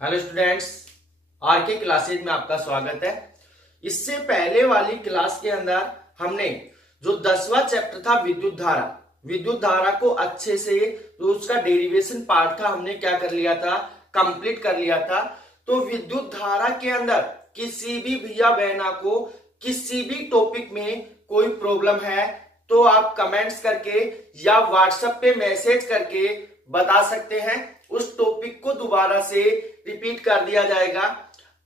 Hello students, are के classes में आपका स्वागत है। इससे पहले वाली क्लास के अंदर हमने जो 10वां चैप्टर था विद्युत धारा को अच्छे से जो उसका डेरिवेशन पार्ट था हमने क्या कर लिया था, कंप्लीट कर लिया था। तो विद्युत धारा के अंदर किसी भी भैया बहना को किसी भी टॉपिक में कोई प्रॉब्लम है तो आप कमेंट्स करके या व्हाट्सएप पे मैसेज करके बता सकते हैं। उस टॉपिक को दोबारा से रिपीट कर दिया जाएगा।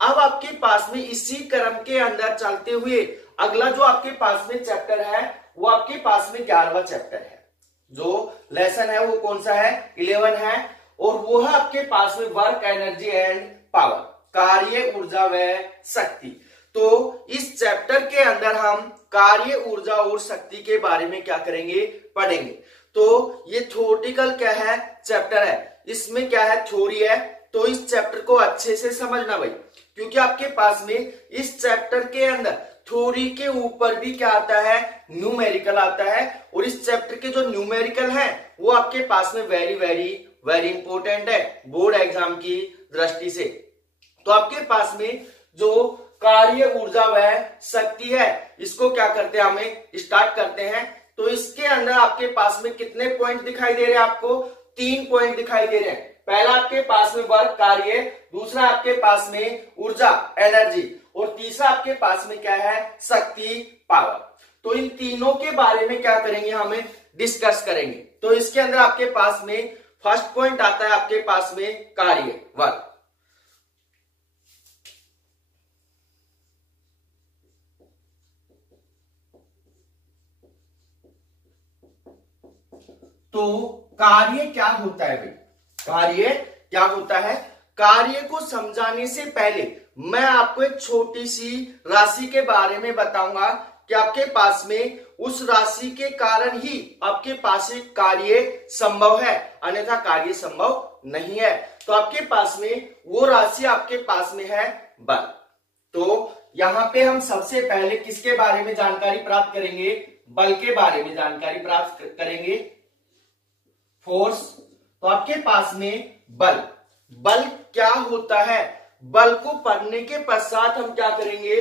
अब आपके पास में इसी क्रम के अंदर चलते हुए अगला जो आपके पास में चैप्टर है वो आपके पास में 11वां चैप्टर है। जो लेसन है वो कौन सा है, 11 है, और वो है आपके पास में वर्क, एनर्जी एंड पावर, कार्य, ऊर्जा व शक्ति। तो इस चैप्टर के अंदर हम कार्य, ऊर्जा और शक्ति के बारे में क्या करेंगे, पढ़ेंगे। तो ये थ्योरेटिकल क्या है, चैप्टर है, इसमें क्या है, थ्योरी है। तो इस चैप्टर को अच्छे से समझना भाई, क्योंकि आपके पास में इस चैप्टर के अंदर थ्योरी के ऊपर भी क्या आता है, न्यूमेरिकल आता है। और इस चैप्टर के जो न्यूमेरिकल है वो आपके पास में वेरी वेरी वेरी इंपॉर्टेंट है बोर्ड एग्जाम की दृष्टि से। तो आपके पास में जो कार्य, ऊर्जा व शक्ति है, इसको क्या करते हैं, हमें स्टार्ट करते हैं। तो इसके अंदर आपके पास में कितने पॉइंट दिखाई दे रहे हैं, आपको 3 पॉइंट दिखाई दे रहे हैं। पहला आपके पास में वर्क, कार्य, दूसरा आपके पास में ऊर्जा, एनर्जी, और तीसरा आपके पास में क्या है, शक्ति, पावर। तो इन तीनों के बारे में क्या करेंगे, हमें डिस्कस करेंगे। तो इसके अंदर आपके पास में फर्स्ट पॉइंट आता है आपके पास में कार्य, वर्क। तो कार्य क्या होता है भाई, कार्य क्या होता है? कार्य को समझाने से पहले मैं आपको एक छोटी सी राशि के बारे में बताऊंगा कि आपके पास में उस राशि के कारण ही आपके पास एक कार्य संभव है, अन्यथा कार्य संभव नहीं है। तो आपके पास में वो राशि आपके पास में है बल। तो यहां पे हम सबसे पहले किसके बारे में जानकारी प्राप्त करेंगे, बल के बारे में जानकारी प्राप्त करेंगे, फोर्स। तो आपके पास में बल क्या होता है, बल को पढ़ने के पश्चात हम क्या करेंगे,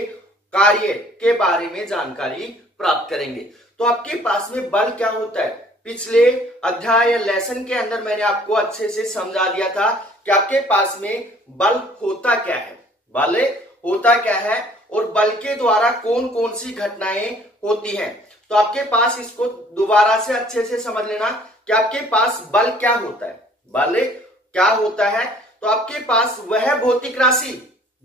कार्य के बारे में जानकारी प्राप्त करेंगे। तो आपके पास में बल क्या होता है, पिछले अध्याय या लेसन के अंदर मैंने आपको अच्छे से समझा दिया था कि आपके पास में बल होता क्या है, बल होता क्या है और बल के द्वारा कौन कौन सी घटनाएं होती हैं। तो आपके पास इसको दोबारा से अच्छे से समझ लेना कि आपके पास बल क्या होता है, बल क्या होता है। तो आपके पास वह भौतिक राशि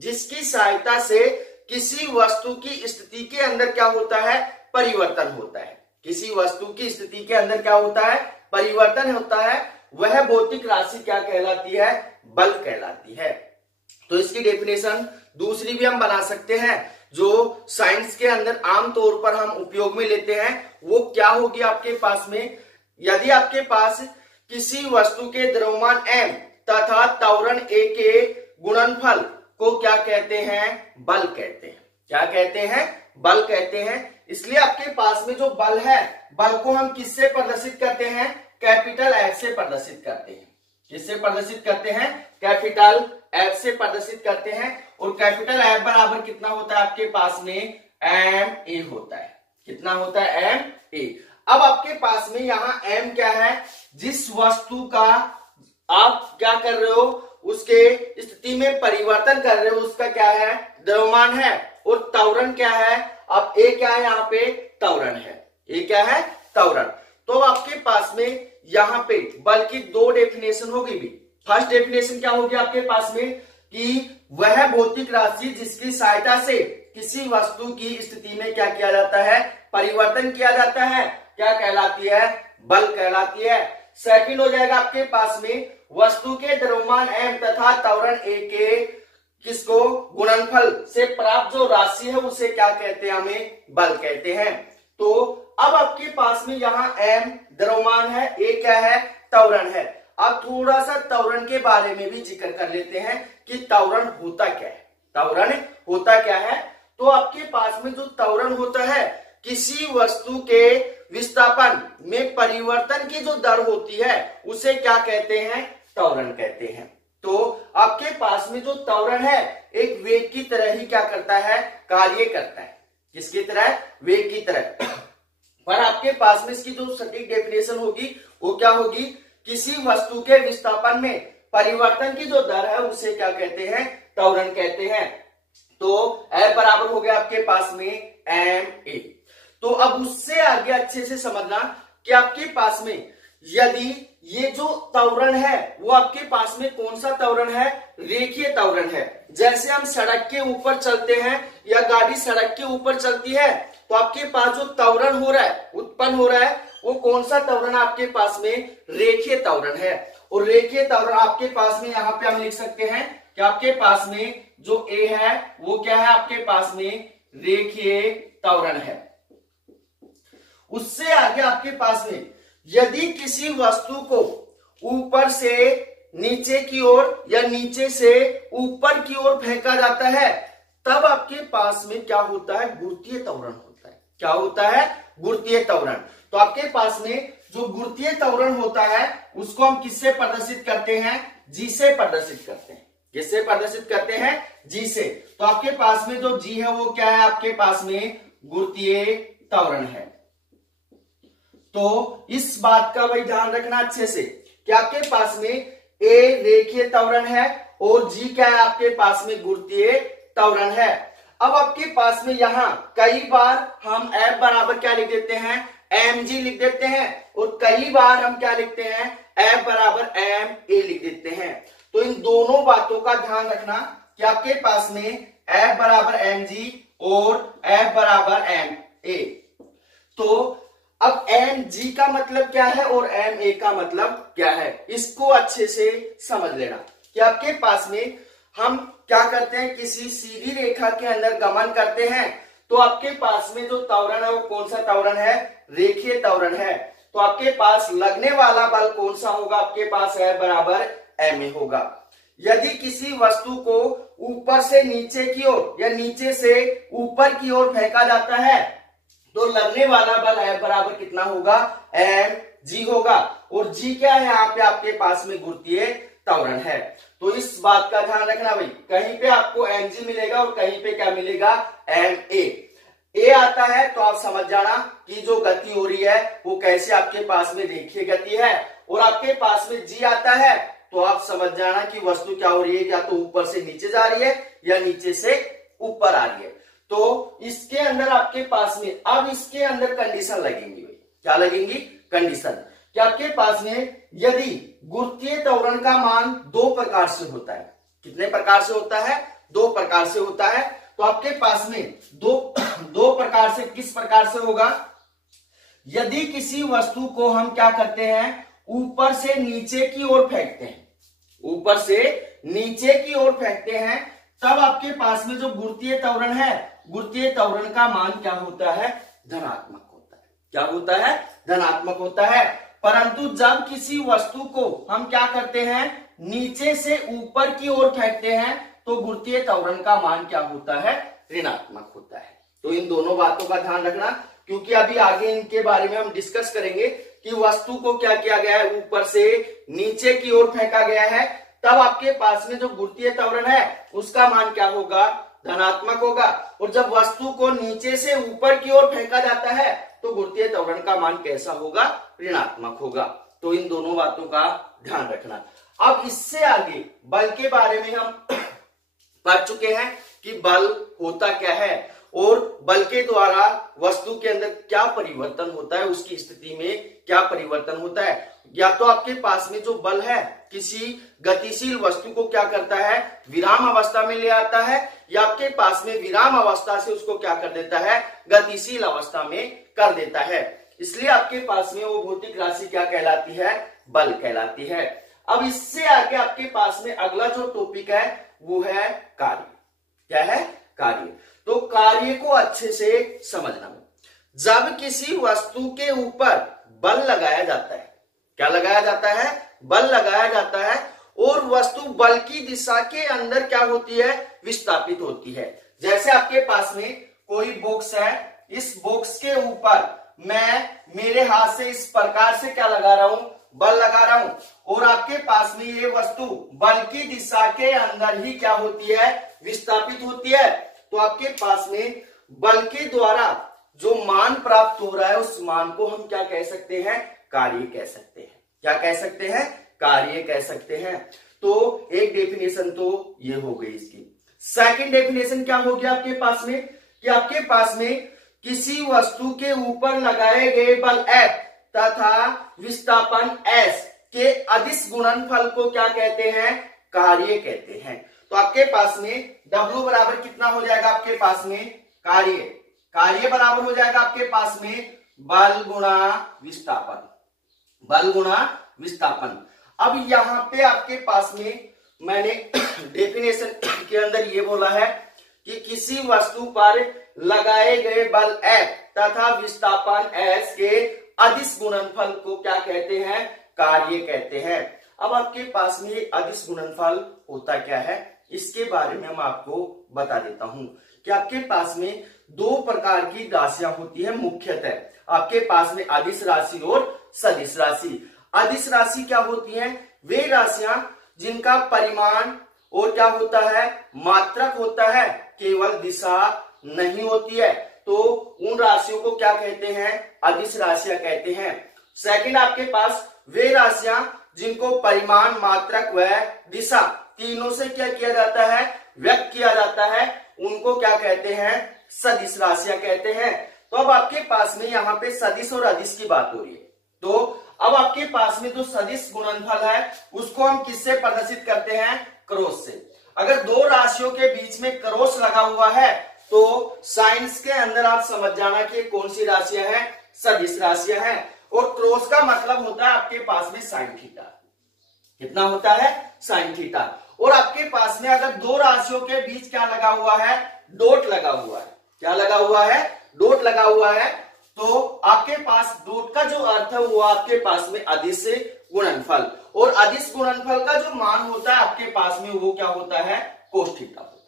जिसकी सहायता से किसी वस्तु की स्थिति के अंदर क्या होता है, परिवर्तन होता है। किसी वस्तु की स्थिति के अंदर क्या होता है, परिवर्तन होता है, वह भौतिक राशि क्या कहलाती है, बल कहलाती है। तो इसकी डेफिनेशन दूसरी भी हम बना सकते हैं, जो साइंस के अंदर आमतौर पर हम उपयोग में लेते हैं। वो क्या होगी आपके पास में, यदि आपके पास किसी वस्तु के द्रव्यमान m तथा त्वरण a के गुणनफल को क्या कहते हैं, बल कहते हैं। क्या कहते हैं, बल कहते हैं। इसलिए आपके पास में जो बल है, बल को हम किससे प्रदर्शित करते हैं, कैपिटल F से प्रदर्शित करते हैं। किससे प्रदर्शित करते हैं, कैपिटल F से प्रदर्शित करते हैं। और कैपिटल F बराबर कितना होता है आपके पास में, ma होता है। कितना होता है, ma। अब आपके पास में यहाँ m क्या है, जिस वस्तु का आप क्या कर रहे हो, उसके स्थिति में परिवर्तन कर रहे हो, उसका क्या है, द्रव्यमान है। और त्वरण क्या है, अब a क्या है, यहाँ पे त्वरण है, a क्या है, त्वरण। तो आपके पास में यहाँ पे बल की 2 डेफिनेशन होगी भी। फर्स्ट डेफिनेशन क्या होगी आपके पास में, कि वह भौतिक राशि जिसकी सहायता से किसी वस्तु की स्थिति में क्या किया जाता है, परिवर्तन किया जाता है, क्या कहलाती है, बल कहलाती है। सेकंड हो जाएगा आपके पास में वस्तु के द्रव्यमान m तथा त्वरण a के किसको, गुणनफल से प्राप्त जो राशि है उसे क्या कहते हैं, हमें बल कहते हैं। तो अब आपके पास में यहाँ m द्रव्यमान है, a क्या है, त्वरण है। अब थोड़ा सा त्वरण के बारे में भी जिक्र कर लेते हैं कि त्वरण होता क्या है, त्वरण होता क्या है। तो आपके पास में जो त्वरण होता है, किसी वस्तु के विस्थापन में परिवर्तन की जो दर होती है उसे क्या कहते हैं, त्वरण कहते हैं। तो आपके पास में जो त्वरण है एक वेग की तरह ही क्या करता है, कार्य करता है। किसकी तरह, वेग की तरह। पर आपके पास में इसकी जो सटीक डेफिनेशन होगी वो क्या होगी, किसी वस्तु के विस्थापन में परिवर्तन की जो दर है उसे क्या कहते हैं, त्वरण कहते हैं। तो F बराबर हो गया आपके पास में ma। तो अब उससे आगे अच्छे से समझना कि आपके पास में यदि ये जो त्वरण है वो आपके पास में कौन सा त्वरण है, रेखीय त्वरण है। जैसे हम सड़क के ऊपर चलते हैं या गाड़ी सड़क के ऊपर चलती है तो आपके पास जो त्वरण हो रहा है, उत्पन्न हो रहा है, वो कौन सा त्वरण आपके पास में, रेखीय त्वरण है। और रेखीय त्वरण आपके पास में यहाँ पे हम लिख सकते हैं कि आपके पास में जो A है वो क्या है, आपके पास में रेखीय त्वरण है। उससे आगे आपके पास में यदि किसी वस्तु को ऊपर से नीचे की ओर या नीचे से ऊपर की ओर फेंका जाता है तब आपके पास में क्या होता है, गुरुत्वीय त्वरण होता है। क्या होता है, गुरुत्वीय त्वरण। तो आपके पास में जो गुरुत्वीय त्वरण होता है उसको हम किससे प्रदर्शित करते हैं, जी से प्रदर्शित करते हैं। किससे प्रदर्शित करते हैं, जी से। तो आपके पास में जो जी है वो क्या है, आपके पास में गुरुत्वीय त्वरण है। तो इस बात का भाई ध्यान रखना अच्छे से कि आपके पास में ए रेखीय त्वरण है और जी क्या है, आपके पास में गुरुत्वीय त्वरण है। अब आपके पास में यहां कई बार हम F बराबर क्या लिख देते हैं, mg लिख देते हैं, और कई बार हम क्या लिखते हैं, F बराबर ma लिख देते हैं। तो इन दोनों बातों का ध्यान रखना कि आपके पास में F बराबर mg और F बराबर ma। तो अब mg का मतलब क्या है और ma का मतलब क्या है, इसको अच्छे से समझ लेना कि आपके पास में हम क्या करते हैं, किसी सीधी रेखा के अंदर गमन करते हैं तो आपके पास में जो त्वरण है वो कौन सा त्वरण है, रेखीय त्वरण है। तो आपके पास लगने वाला बल कौन सा होगा, आपके पास F बराबर ma होगा। यदि किसी वस्तु को ऊपर से नीचे की ओर या नीचे से ऊपर की ओर फेंका जाता है तो लगने वाला बल F बराबर कितना होगा, mg होगा। और g क्या है, यहाँ पे आपके पास में गुरुत्वीय त्वरण है। तो इस बात का ध्यान रखना भाई, कहीं पे आपको mg मिलेगा और कहीं पे क्या मिलेगा, ma। a आता है तो आप समझ जाना कि जो गति हो रही है वो कैसे आपके पास में रेखीय गति है, और आपके पास में g आता है तो आप समझ जाना कि वस्तु क्या हो रही है, या तो ऊपर से नीचे जा रही है या नीचे से ऊपर आ रही है। तो इसके अंदर आपके पास में अब इसके अंदर कंडीशन लगेंगी भाई, क्या लगेंगी, कंडीशन कि आपके पास में यदि गुरुत्वीय त्वरण का मान दो प्रकार से होता है। कितने प्रकार से होता है, दो प्रकार से होता है। तो आपके पास में दो प्रकार से, किस प्रकार से होगा, यदि किसी वस्तु को हम क्या करते हैं, ऊपर से नीचे की ओर फेंकते हैं, ऊपर से नीचे की ओर फेंकते हैं तब आपके पास में जो गुरुत्वीय त्वरण है, गुरुत्वीय त्वरण का मान क्या होता है, धनात्मक होता है। क्या होता है, धनात्मक होता है। परंतु जब किसी वस्तु को हम क्या करते हैं, नीचे से ऊपर की ओर फेंकते हैं तो गुरुत्वीय त्वरण का मान क्या होता है, ऋणात्मक होता है। तो इन दोनों बातों का ध्यान रखना, क्योंकि अभी आगे इनके बारे में हम डिस्कस करेंगे कि वस्तु को क्या किया गया है, ऊपर से नीचे की ओर फेंका गया है तब आपके पास में जो गुरुत्वीय त्वरण है उसका मान क्या होगा, धनात्मक होगा। और जब वस्तु को नीचे से ऊपर की ओर फेंका जाता है तो गुरुत्वीय त्वरण का मान कैसा होगा, ऋणात्मक होगा। तो इन दोनों बातों का ध्यान रखना। अब इससे आगे बल के बारे में हम पढ़ चुके हैं कि बल होता क्या है और बल के द्वारा वस्तु के अंदर क्या परिवर्तन होता है, उसकी स्थिति में क्या परिवर्तन होता है। या तो आपके पास में जो बल है किसी गतिशील वस्तु को क्या करता है, विराम अवस्था में ले आता है, या आपके पास में विराम अवस्था से उसको क्या कर देता है, गतिशील अवस्था में कर देता है। इसलिए आपके पास में वो भौतिक राशि क्या कहलाती है, बल कहलाती है। अब इससे आगे आपके पास में अगला जो टॉपिक है वो है कार्य। क्या है, कार्य। तो कार्य को अच्छे से समझना। जब किसी वस्तु के ऊपर बल लगाया जाता है, क्या लगाया जाता है, बल लगाया जाता है, और वस्तु बल की दिशा के अंदर क्या होती है, विस्थापित होती है। जैसे आपके पास में कोई बॉक्स है, इस बॉक्स के ऊपर मैं मेरे हाथ से इस प्रकार से क्या लगा रहा हूं, बल लगा रहा हूं और आपके पास में ये वस्तु बल की दिशा के अंदर ही क्या होती है, विस्थापित होती है। तो आपके पास में बल के द्वारा जो मान प्राप्त हो रहा है उस मान को हम क्या कह सकते हैं, कार्य कह सकते हैं। क्या कह सकते हैं, कार्य कह सकते हैं। तो एक डेफिनेशन तो ये हो गई इसकी। सेकंड डेफिनेशन क्या हो गया आपके पास में, कि आपके पास में किसी वस्तु के ऊपर लगाए गए बल F तथा विस्थापन S के अदिश गुणनफल को क्या कहते हैं, कार्य कहते हैं। तो आपके पास में W बराबर कितना हो जाएगा, आपके पास में कार्य बराबर हो जाएगा आपके पास में बल गुणा विस्थापन, बल गुणा विस्थापन। अब यहां पे आपके पास में मैंने डेफिनेशन के अंदर ये बोला है कि किसी वस्तु पर लगाए गए बल F तथा विस्थापन S के अदिश गुणनफल को क्या कहते हैं, कार्य कहते हैं। अब आपके पास में ये अदिश गुणनफल होता क्या है, इसके बारे में हम आपको बता देता हूं कि आपके पास में दो प्रकार की राशियां होती है मुख्यतः। आपके पास में अदिश राशि और सदिश राशि। अदिश राशि क्या होती है, वे राशियां जिनका परिमाण और क्या होता है, मात्रक होता है, केवल दिशा नहीं होती है। तो उन राशियों को क्या कहते हैं, अदिश राशियां कहते हैं। सेकंड आपके पास वे राशियां जिनको परिमाण, मात्रक व दिशा तीनों से क्या किया जाता है, व्यक्त किया जाता है, उनको क्या कहते हैं, सदिश राशियां कहते हैं। तो अब आपके पास में यहाँ पे सदिश और अदिश की बात हो रही है। तो अब आपके पास में जो सदिश गुणनफल है उसको हम किससे प्रदर्शित करते हैं, क्रॉस से। अगर दो राशियों के बीच में क्रॉस लगा हुआ है तो साइंस के अंदर आप समझ जाना कि कौन सी राशियां हैं, सदिश राशियां हैं। और क्रॉस का मतलब होता है आपके पास में साइन थीटा। कितना होता है, साइन थीटा। और आपके पास में अगर दो राशियों के बीच क्या लगा हुआ है, डॉट लगा हुआ है। क्या लगा हुआ है, डॉट लगा हुआ है। तो आपके पास डॉट का जो अर्थ है वो आपके पास में अदिश गुणनफल, और अदिश गुणनफल का जो मान होता है आपके पास में वो क्या होता है, कोस थीटा होता है।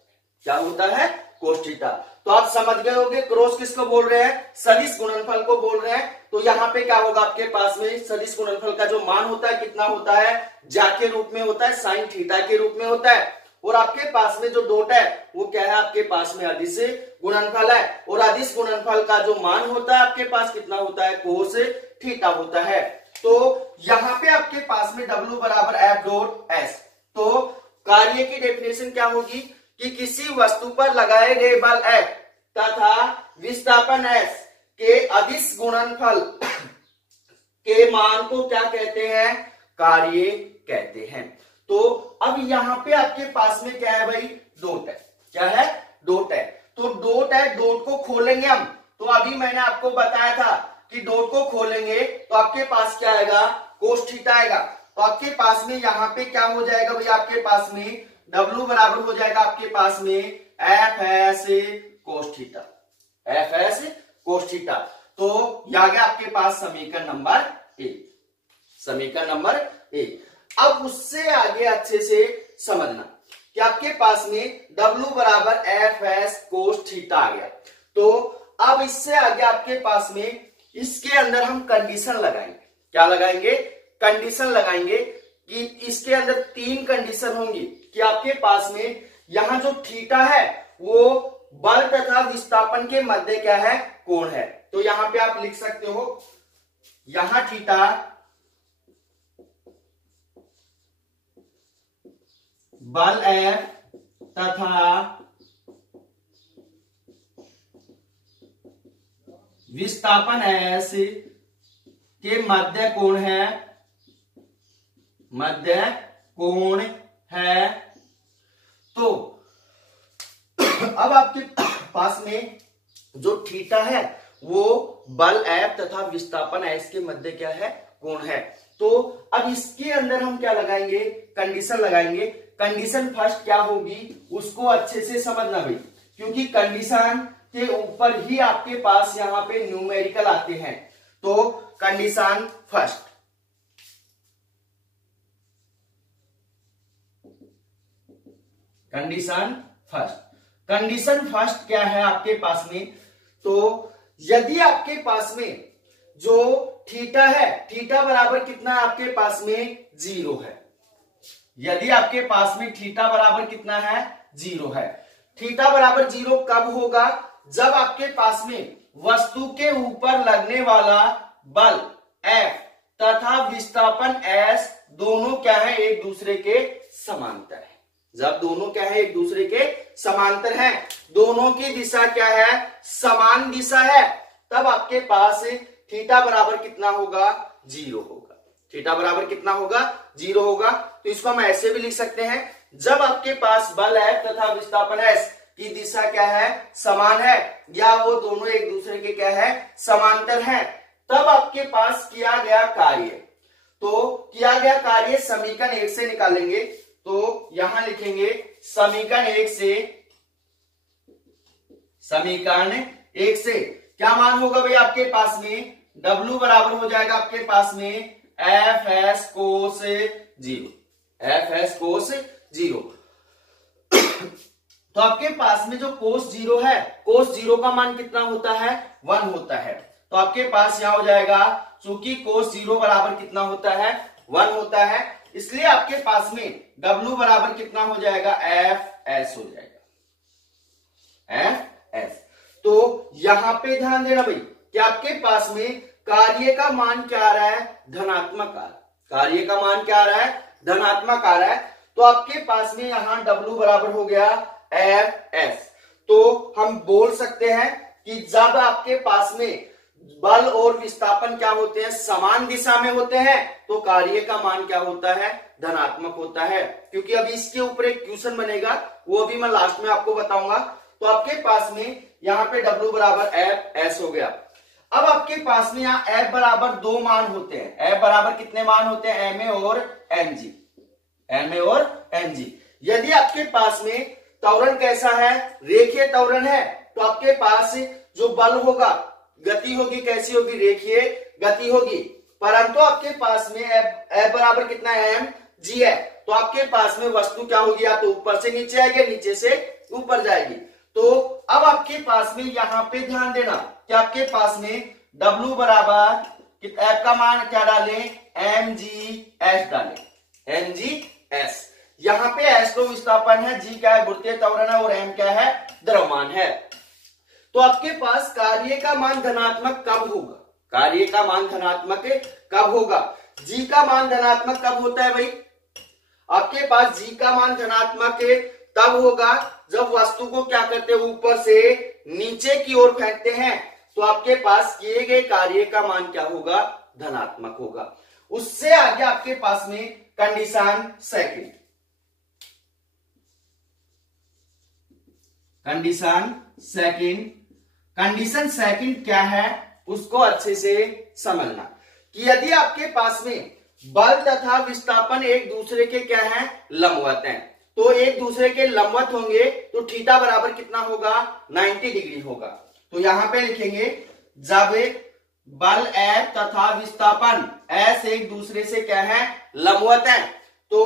क्या होता है, कोस थीटा। तो आप समझ गए होंगे क्रॉस किसको बोल रहे हैं, सदिश गुणनफल को बोल रहे हैं। तो यहाँ पे क्या होगा, आपके पास में सदिश गुणनफल का जो मान होता है कितना होता है, ज्या के रूप में होता है, साइन थीटा के रूप में होता है। और आपके पास में जो डॉट है वो क्या है, आपके पास में अदिश गुणनफल है। और अदिश गुणनफल का जो मान होता है आपके पास कितना होता है, कोस थीटा होता है। तो यहाँ पे आपके पास में W बराबर F डॉट S। तो कार्य की डेफिनेशन क्या होगी कि किसी वस्तु पर लगाए गए बल F तथा विस्थापन S के अदिश गुणनफल के मान को क्या कहते हैं, कार्य कहते हैं। तो अब यहाँ पे आपके पास में क्या है भाई, डॉट है। क्या है, डॉट है। तो डॉट है, डॉट को खोलेंगे हम। तो अभी मैंने आपको बताया था कि डॉट को खोलेंगे तो आपके पास क्या आएगा, कोस थीटा आएगा। तो आपके पास में यहाँ पे क्या हो जाएगा भाई, आपके पास में W बराबर हो जाएगा आपके पास में FS cos theta, FS cos theta. तो यह आ गया आपके पास समीकरण नंबर 1, समीकरण नंबर 1। अब उससे आगे अच्छे से समझना कि आपके पास में W बराबर FS कोस थीटा आ गया। तो अब इससे आगे आपके पास में इसके अंदर हम कंडीशन लगाएंगे। क्या लगाएंगे, कंडीशन लगाएंगे कि इसके अंदर 3 कंडीशन होंगी कि आपके पास में यहां जो थीटा है वो बल तथा विस्थापन के मध्य क्या है, कोण है। तो यहां पे आप लिख सकते हो, यहां थीटा बल F तथा विस्थापन S के मध्य कोण है, मध्य कोण है। तो अब आपके पास में जो थीटा है वो बल F तथा विस्थापन S के मध्य क्या है, कोण है। तो अब इसके अंदर हम क्या लगाएंगे, कंडीशन लगाएंगे। कंडीशन फर्स्ट क्या होगी उसको अच्छे से समझना भाई, क्योंकि कंडीशन के ऊपर ही आपके पास यहां पे न्यूमेरिकल आते हैं। तो condition first, condition first, condition first क्या है आपके पास में, तो यदि आपके पास में जो थीटा है, थीटा बराबर कितना है आपके पास में 0 है। यदि आपके पास में थीटा बराबर कितना है 0 है। थीटा बराबर 0 कब होगा? जब आपके पास में वस्तु के ऊपर लगने वाला बल F तथा विस्थापन S दोनों क्या है, एक दूसरे के समांतर है। जब दोनों क्या है, एक दूसरे के समांतर हैं, दोनों की दिशा क्या है, समान दिशा है, तब आपके पास थीटा बराबर कितना होगा, 0 होगा। थीटा बराबर कितना होगा, 0 होगा। तो इसको हम ऐसे भी लिख सकते हैं, जब आपके पास बल है तथा विस्थापन S की दिशा क्या है, समान है, या वो दोनों एक दूसरे के क्या है, समांतर हैं, तब आपके पास किया गया कार्य, तो किया गया कार्य समीकरण 1 से निकालेंगे। तो यहां लिखेंगे समीकरण 1 से क्या मान होगा भाई आपके पास में, W बराबर हो जाएगा आपके पास में Fs कोस 0, Fs कोस 0। तो आपके पास में जो कोस 0 है, कोस 0 का मान कितना होता है, 1 होता है। तो आपके पास यहां हो जाएगा, चूंकि कोस 0 बराबर कितना होता है, 1 होता है, इसलिए आपके पास में W बराबर कितना हो जाएगा, Fs हो जाएगा, Fs। तो यहां पे ध्यान देना भाई कि आपके पास में कार्य का मान क्या आ रहा है, धनात्मक आ रहा है। कार्य का मान क्या आ रहा है, धनात्मक आ रहा है। तो आपके पास में यहां W बराबर हो गया Fs। तो हम बोल सकते हैं कि जब आपके पास में बल और विस्थापन क्या होते हैं, समान दिशा में होते हैं, तो कार्य का मान क्या होता है, धनात्मक होता है। क्योंकि अभी इसके ऊपर एक क्वेश्चन बनेगा, वो अभी मैं लास्ट में आपको बताऊंगा। तो आपके पास में यहाँ पे W बराबर Fs हो गया। अब आपके पास में यहाँ F बराबर 2 मान होते हैं। F बराबर कितने मान होते हैं, Ma और Mg, Ma और Mg। यदि आपके पास में त्वरण कैसा है, रेखीय त्वरण है, तो आपके पास जो बल होगा, गति होगी, कैसी होगी, रेखीय गति होगी। परंतु आपके पास में F बराबर कितना है, Mg है, तो आपके पास में वस्तु क्या होगी, या तो ऊपर से नीचे आएगी, नीचे से ऊपर जाएगी। तो अब आपके पास में यहां पे ध्यान देना कि आपके पास में W बराबर F का मान क्या डालें, mgs डालें, mgs। यहां पे S तो विस्थापन है, G क्या है, गुरुत्वीय त्वरण है, और M क्या है, द्रव्यमान है। तो आपके पास कार्य का मान धनात्मक कब होगा, कार्य का मान धनात्मक कब होगा, G का मान धनात्मक कब होता है भाई, आपके पास G का मान धनात्मक तब होगा जब वस्तु को क्या करते हैं, ऊपर से नीचे की ओर फेंकते हैं। तो आपके पास किए गए कार्य का मान क्या होगा, धनात्मक होगा। उससे आगे आपके पास में कंडीशन सेकंड, कंडीशन सेकंड क्या है, उसको अच्छे से समझना कि यदि आपके पास में बल तथा विस्थापन एक दूसरे के क्या है, लंबवत हैं, तो एक दूसरे के लंबवत होंगे, तो थीटा बराबर कितना होगा, 90 डिग्री होगा। तो यहां पे लिखेंगे जब बल F तथा विस्थापन S एक दूसरे से क्या है, लंबवत है। तो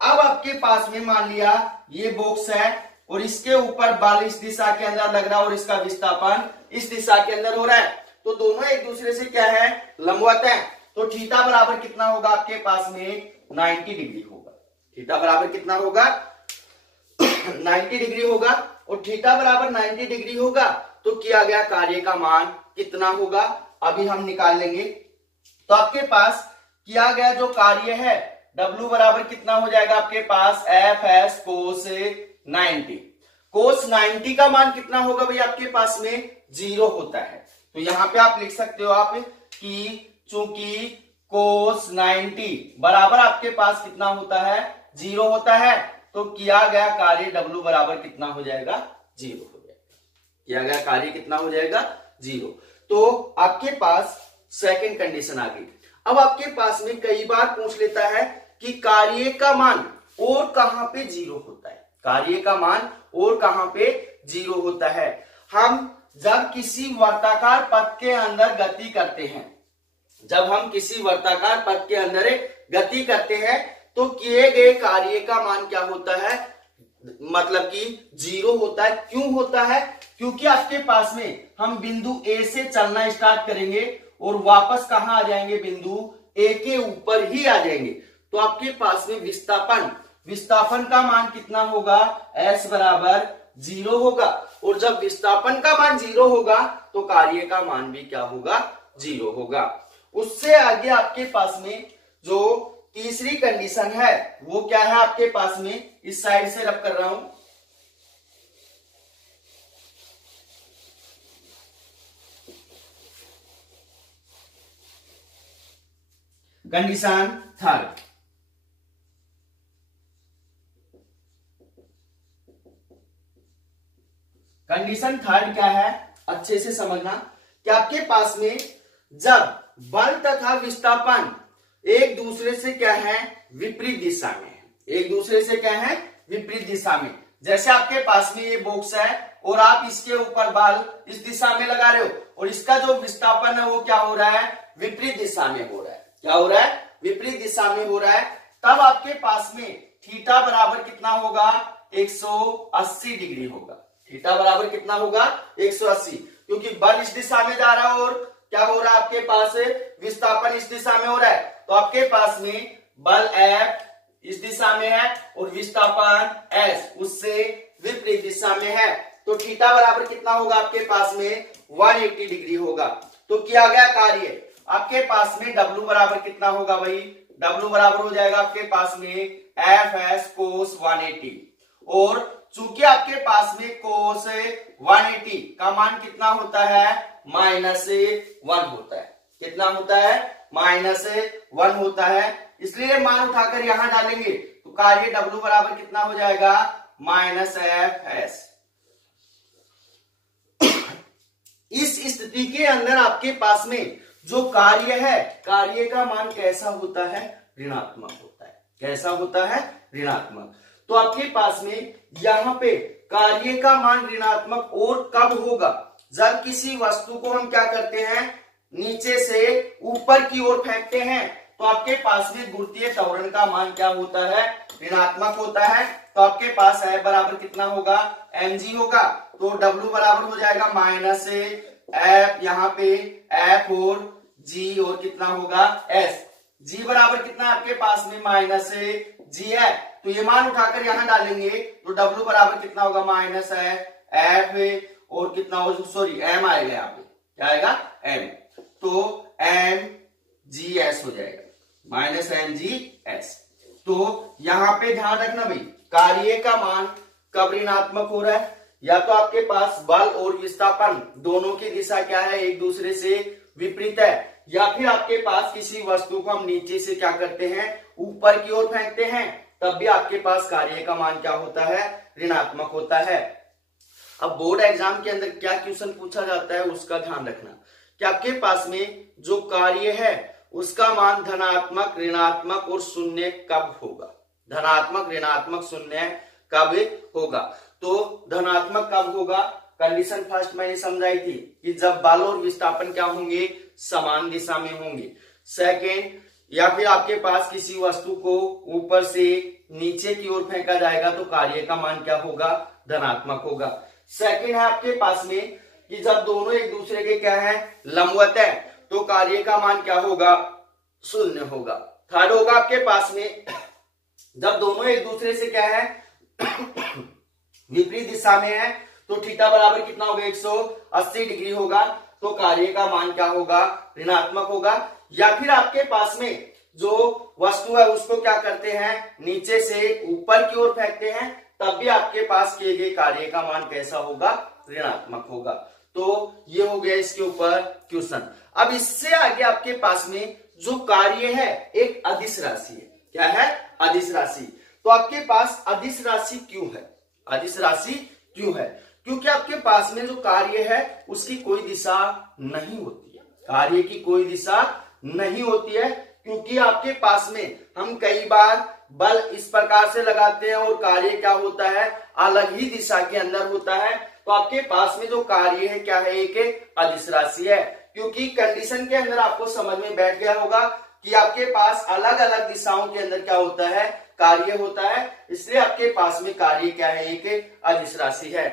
अब आपके पास में मान लिया ये बॉक्स है और इसके ऊपर बल इस दिशा के अंदर लग रहा है और इसका विस्थापन इस दिशा के अंदर हो रहा है, तो दोनों एक दूसरे से क्या है, लंबवत है। तो थीटा बराबर कितना होगा आपके पास में, 90 डिग्री होगा। थीटा बराबर कितना होगा, 90 डिग्री होगा। और थीटा बराबर 90 डिग्री होगा तो किया गया कार्य का मान कितना होगा, अभी हम निकाल लेंगे। तो आपके पास किया गया जो कार्य है, W बराबर कितना हो जाएगा आपके पास, Fs कोस 90। कोस 90 का मान कितना होगा भाई आपके पास में, 0 होता है। तो यहां पे आप लिख सकते हो आप कि चूंकि कोस 90 बराबर आपके पास कितना होता है, 0 होता है, तो किया गया कार्य W बराबर कितना हो जाएगा, 0 हो जाएगा। किया गया कार्य कितना हो जाएगा, 0। तो आपके पास सेकंड कंडीशन आ गई। अब आपके पास में कई बार पूछ लेता है कि कार्य का मान और कहां पे 0 होता है, कार्य का मान और कहां पे 0 होता है। हम जब किसी वर्ताकार पथ के अंदर गति करते हैं, जब हम किसी वर्ताकार पथ के अंदर गति करते हैं, तो किए गए कार्य का मान क्या होता है, मतलब कि 0 होता है। क्यों होता है, क्योंकि आपके पास में हम बिंदु A से चलना स्टार्ट करेंगे और वापस कहां आ जाएंगे, बिंदु ए के ऊपर ही आ जाएंगे। तो आपके पास में विस्थापन का मान कितना होगा, s बराबर 0 होगा। और जब विस्थापन का मान 0 होगा तो कार्य का मान भी क्या होगा, 0 होगा। उससे आगे आपके पास में जो तीसरी कंडीशन है वो क्या है आपके पास में, इस साइड से रब कर रहा हूं, कंडीशन थर्ड। कंडीशन थर्ड क्या है, अच्छे से समझना कि आपके पास में जब बल तथा विस्थापन एक दूसरे से क्या है, विपरीत दिशा में है, एक दूसरे से क्या है, विपरीत दिशा में। जैसे आपके पास में ये बॉक्स है और आप इसके ऊपर बल इस दिशा में लगा रहे हो और इसका जो विस्थापन है वो क्या हो रहा है, विपरीत दिशा में हो रहा है। क्या हो रहा है, विपरीत दिशा में हो रहा है। तब आपके पास में थीटा बराबर कितना होगा, 180 डिग्री होगा। थीटा बराबर कितना होगा, 180, क्योंकि बल इस दिशा में जा रहा है और क्या हो रहा है आपके पास, विस्थापन इस दिशा में हो रहा है। तो आपके पास में बल F इस दिशा में है और विस्थापन S उससे विपरीत दिशा में है। तो थीटा बराबर कितना होगा आपके पास में, 180 डिग्री होगा। तो किया गया कार्य आपके पास में W बराबर कितना होगा भाई, W बराबर हो जाएगा आपके पास में FS cos 180। और चूंकि आपके पास में cos 180 का मान कितना होता है, -1 होता है। कितना होता है, -1 होता है। इसलिए मान उठाकर यहां डालेंगे तो कार्य W बराबर कितना हो जाएगा, -FS। इस स्थिति के अंदर आपके पास में जो कार्य है, कार्य का मान कैसा होता है, ऋणात्मक होता है। कैसा होता है, ऋणात्मक। तो आपके पास में यहां पे कार्य का मान ऋणात्मक और कब होगा, जब किसी वस्तु को हम क्या करते हैं, नीचे से ऊपर की ओर फेंकते हैं। तो आपके पास में गुरुत्वीय त्वरण का मान क्या होता है, ऋणात्मक होता है। तो आपके पास F बराबर कितना होगा, mg होगा। तो W बराबर हो जाएगा -F, यहाँ पे F और G और कितना होगा S। G बराबर कितना आपके पास में -G है। तो ये मान उठाकर यहां डालेंगे तो W बराबर कितना होगा, -F और कितना होगा, सॉरी M आएगा, यहाँ पे क्या आएगा, M। तो mgs हो जाएगा, -mgs। तो यहां पे ध्यान रखना भाई, कार्य का मान कब ऋणात्मक हो रहा है, या तो आपके पास बल और विस्थापन दोनों की दिशा क्या है, एक दूसरे से विपरीत है, या फिर आपके पास किसी वस्तु को हम नीचे से क्या करते हैं, ऊपर की ओर फेंकते हैं, तब भी आपके पास कार्य का मान क्या होता है, ऋणात्मक होता है। अब बोर्ड एग्जाम के अंदर क्या क्वेश्चन पूछा जाता है उसका ध्यान रखना कि आपके पास में जो कार्य है उसका मान धनात्मक, ऋणात्मक और शून्य कब होगा। धनात्मक, ऋणात्मक, शून्य कब होगा। तो धनात्मक कब होगा, कंडीशन फर्स्ट मैंने समझाई थी कि जब बल और विस्थापन क्या होंगे, समान दिशा में होंगे। सेकेंड, या फिर आपके पास किसी वस्तु को ऊपर से नीचे की ओर फेंका जाएगा तो कार्य का मान क्या होगा, धनात्मक होगा। सेकेंड है आपके पास में कि जब दोनों एक दूसरे के क्या है, लंबवत है, तो कार्य का मान क्या होगा, शून्य होगा। थर्ड होगा आपके पास में जब दोनों एक दूसरे से क्या है विपरीत दिशा में है, तो थीटा बराबर कितना होगा, 180 डिग्री होगा। तो कार्य का मान क्या होगा, ऋणात्मक होगा। या फिर आपके पास में जो वस्तु है उसको क्या करते हैं, नीचे से ऊपर की ओर फेंकते हैं, तब भी आपके पास किए गए कार्य का मान कैसा होगा, ऋणात्मक होगा। तो ये हो गया इसके ऊपर क्वेश्चन। अब इससे आगे आपके पास में जो कार्य है एक अदिश राशि है। क्या है, अदिश राशि। तो आपके पास अदिश राशि क्यों है, अदिश राशि क्यों है, क्योंकि आपके पास में जो कार्य है उसकी कोई दिशा नहीं होती है, कार्य की कोई दिशा नहीं होती है, क्योंकि आपके पास में हम कई बार बल इस प्रकार से लगाते हैं और कार्य क्या होता है, अलग ही दिशा के अंदर होता है। तो आपके पास में जो कार्य है क्या है, एक अदिश राशि है। क्योंकि कंडीशन के अंदर आपको समझ में बैठ गया होगा कि आपके पास अलग अलग दिशाओं के अंदर क्या होता है, कार्य होता है, इसलिए आपके पास में कार्य क्या है, एक अदिश राशि है।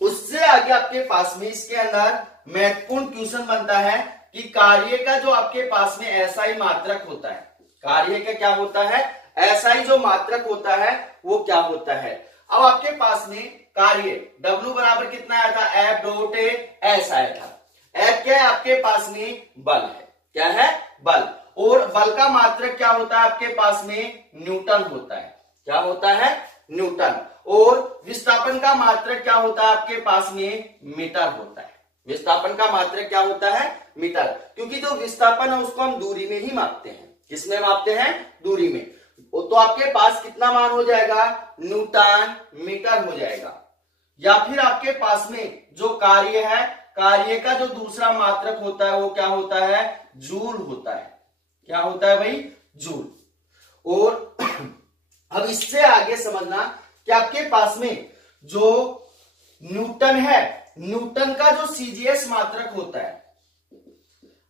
उससे आगे आपके पास में इसके अंदर महत्वपूर्ण क्वेश्चन बनता है कि कार्य का जो आपके पास में एसआई मात्रक होता है, कार्य का क्या होता है, एसआई जो मात्रक होता है वो क्या होता है। अब आपके पास में कार्य W बराबर कितना आया था, F डॉट S आया था। F क्या है आपके पास में, बल है, क्या है, बल। और बल का मात्रक क्या होता है आपके पास में, न्यूटन होता है, क्या होता है, न्यूटन। और विस्थापन का मात्रक क्या होता है आपके पास में, मीटर होता है। विस्थापन का मात्रक क्या होता है, मीटर, क्योंकि जो विस्थापन है उसको हम दूरी में ही मापते हैं। किसमें मापते हैं, दूरी में। तो आपके पास कितना मान हो जाएगा, न्यूटन मीटर हो जाएगा। या फिर आपके पास में जो कार्य है, कार्य का जो दूसरा मात्रक होता है वो क्या होता है, जूल होता है। क्या होता है भाई, जूल। और अब इससे आगे समझना कि आपके पास में जो न्यूटन है, न्यूटन का जो सीजीएस मात्रक होता है।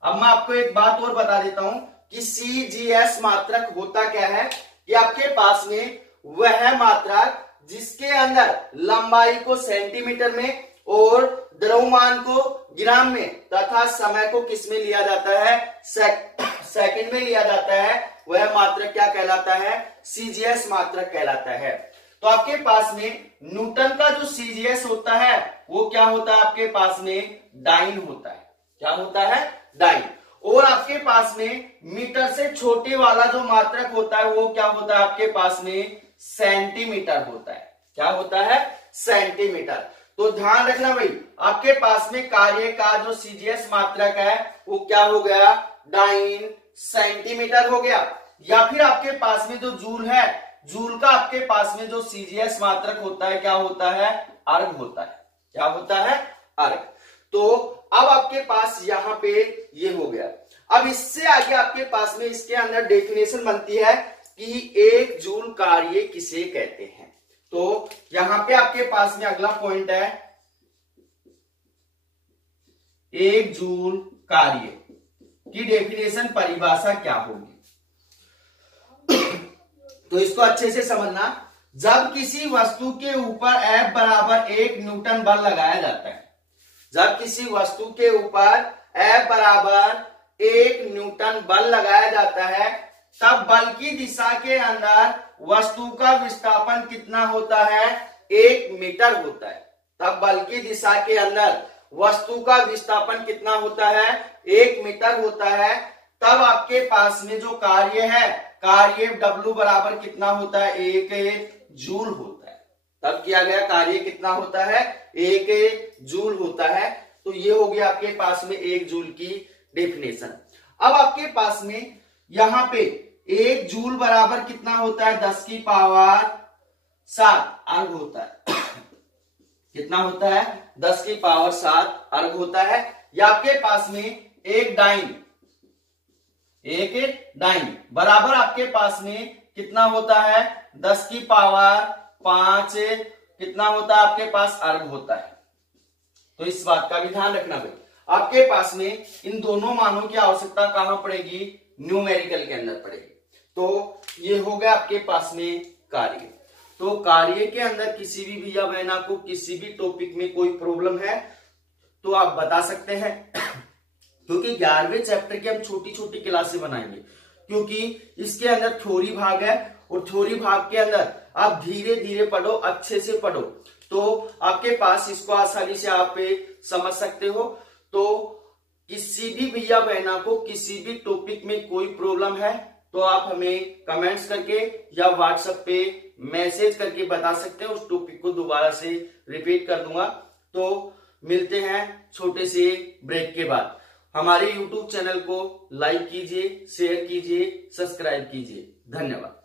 अब मैं आपको एक बात और बता देता हूं कि सीजीएस मात्रक होता क्या है, कि आपके पास में वह मात्रक जिसके अंदर लंबाई को सेंटीमीटर में और द्रव्यमान को ग्राम में तथा समय को किस में लिया जाता है, सेकंड में लिया जाता है, वह मात्रक क्या कहलाता है, सीजीएस मात्रक कहलाता है। तो आपके पास में न्यूटन का जो सीजीएस होता है वो क्या होता है आपके पास में, डाइन होता है। क्या होता है, डाइन। और आपके पास में मीटर से छोटे वाला जो मात्रक होता है वो क्या होता है आपके पास में, सेंटीमीटर होता है। क्या होता है, सेंटीमीटर। तो ध्यान रखना भाई, आपके पास में कार्य का जो सीजीएस मात्रक है वो क्या हो गया, डाइन सेंटीमीटर हो गया। या फिर आपके पास में जो जूल है, जूल का आपके पास में जो सीजीएस मात्रक होता है क्या होता है, अर्ग होता है। क्या होता है, अर्ग। तो अब आपके पास यहां पे ये हो गया। अब इससे आगे आपके पास में इसके अंदर डेफिनेशन बनती है कि एक जूल कार्य किसे कहते हैं। तो यहां पे आपके पास में अगला पॉइंट है, एक जूल कार्य की डेफिनेशन, परिभाषा क्या होगी। तो इसको अच्छे से समझना। जब किसी वस्तु के ऊपर F बराबर 1 न्यूटन बल लगाया जाता है, जब किसी वस्तु के ऊपर F बराबर 1 न्यूटन बल लगाया जाता है, तब बल की दिशा के अंदर वस्तु का विस्थापन कितना होता है, 1 मीटर होता है। तब बल की दिशा के अंदर वस्तु का विस्थापन कितना होता है, 1 मीटर होता है। तब आपके पास में जो कार्य है, कार्य W बराबर कितना होता है, 1 जूल होता है। तब किया गया कार्य कितना होता है, 1 जूल होता है। तो ये हो गया आपके पास में 1 जूल की डेफिनेशन। अब आपके पास में यहां पे 1 जूल बराबर कितना होता है, 10 की पावर 7 अर्ग होता है। कितना होता है, 10 की पावर 7 अर्ग होता है। या आपके पास में एक डाइन बराबर आपके पास में कितना होता है, 10 की पावर 5 कितना होता है आपके पास, अर्ग होता है। तो इस बात का भी ध्यान रखना भाई। आपके पास में इन दोनों मानों की आवश्यकता कहां पड़ेगी, न्यूमेरिकल के अंदर पड़ेगी। तो ये हो गया आपके पास में कार्य। तो कार्य के अंदर किसी भी भैया बहना को किसी भी टॉपिक में कोई प्रॉब्लम है तो आप बता सकते हैं, क्योंकि 11वें चैप्टर की हम छोटी छोटी क्लासें बनाएंगे, क्योंकि इसके अंदर थ्योरी भाग है और थ्योरी भाग के अंदर आप धीरे धीरे पढ़ो, अच्छे से पढ़ो, तो आपके पास इसको आसानी से आप समझ सकते हो। तो किसी भी भैया बहना को किसी भी टॉपिक में कोई प्रॉब्लम है तो आप हमें कमेंट्स करके या व्हाट्सएप पे मैसेज करके बता सकते हैं। उस टॉपिक को दोबारा से रिपीट कर दूंगा। तो मिलते हैं छोटे से ब्रेक के बाद। हमारे YouTube चैनल को लाइक कीजिए, शेयर कीजिए, सब्सक्राइब कीजिए। धन्यवाद।